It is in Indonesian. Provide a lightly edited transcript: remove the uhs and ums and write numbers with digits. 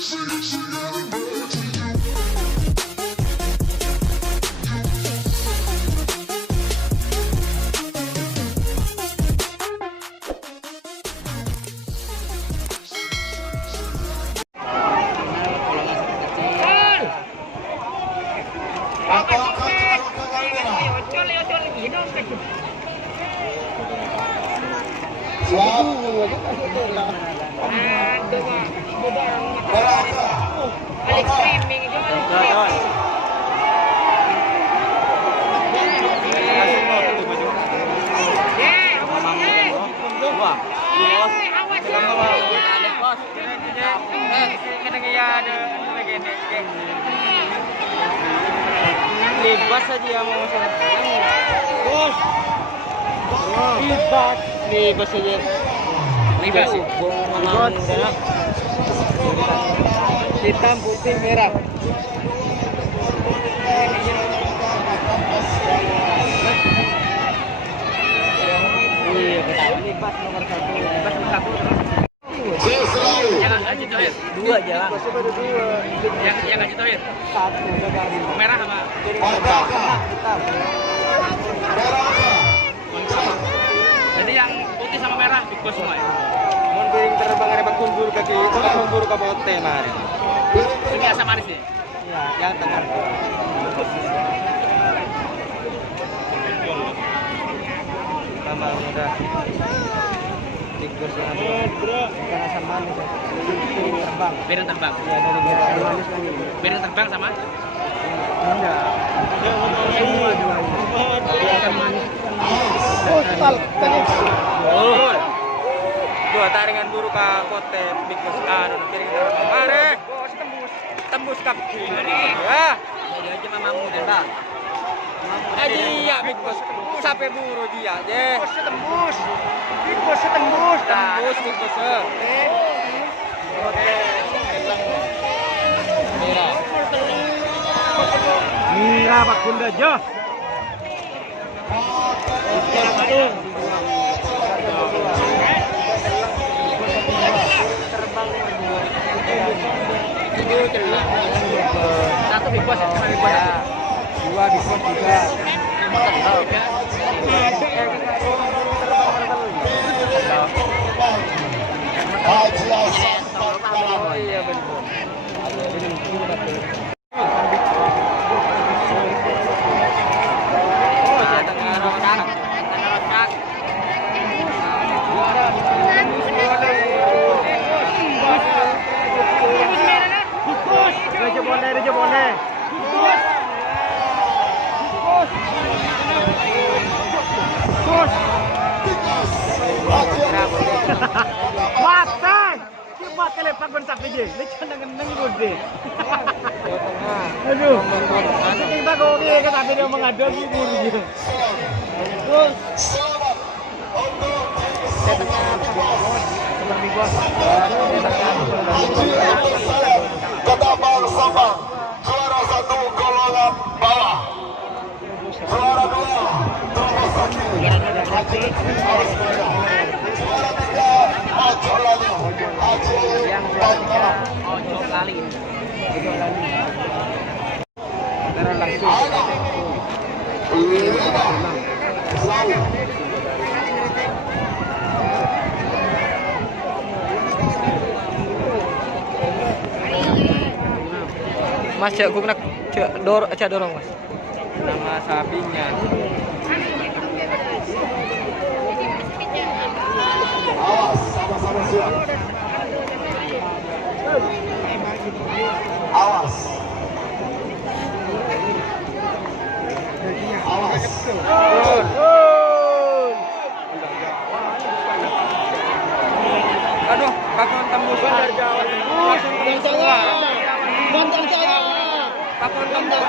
Bebas aja ya mau bos. Bebas aja. Bebas. Hitam, putih, merah. Iya, bebas nomor 1. Bebas nomor 1. Jangan haji tohir. 2 jangan. Yang haji tohir. 1 merah apa? Hitam. Jadi yang putih sama merah bebas semua ya. Mun piring terbang ada kumbur kaki, kumbur ke bote mari. Ini asam manis ya? Iya, yang tengah. Tambah mudah. Tikus yang ikan asam manis ya. Piring terbang. Piring terbang. Iya, dari asam manis kan ini. Piring terbang sama? Enggak. Asam manis. Oh, dua taringan buru ke kote tikus anu piring terbang. Mare. Tembus kaki. Ya. Jadi aja mamamu dan bang. Aji ya tikus. Sampai buru dia deh. Tembus. Tikus tembus. Tembus tikus. Oke. Merah. Merah Pak Bunda Jo. Satu big boss sama big boss. 2 big boss juga. Oh iya benar. Raja boleh. Matang. Coba kelepak bentak aja. Lecan dengan gede. Aduh. Kita goge kan tapi dia mengadu bubur gitu. Terus. Seperti bos. Kota Bang Sabang juara 1 golongan bawah, juara 2 Tromosaki, juara 3 Ojo Lali, Aceh Bantara. Ojo Lali. Langsung. Mas cek gua cek dorong mas. Nama sapinya. Awas, sama-sama siap. Awas. Awas. Aduh, kakon tembus dari Jawa. Bantang Jawa. Kakon tembus.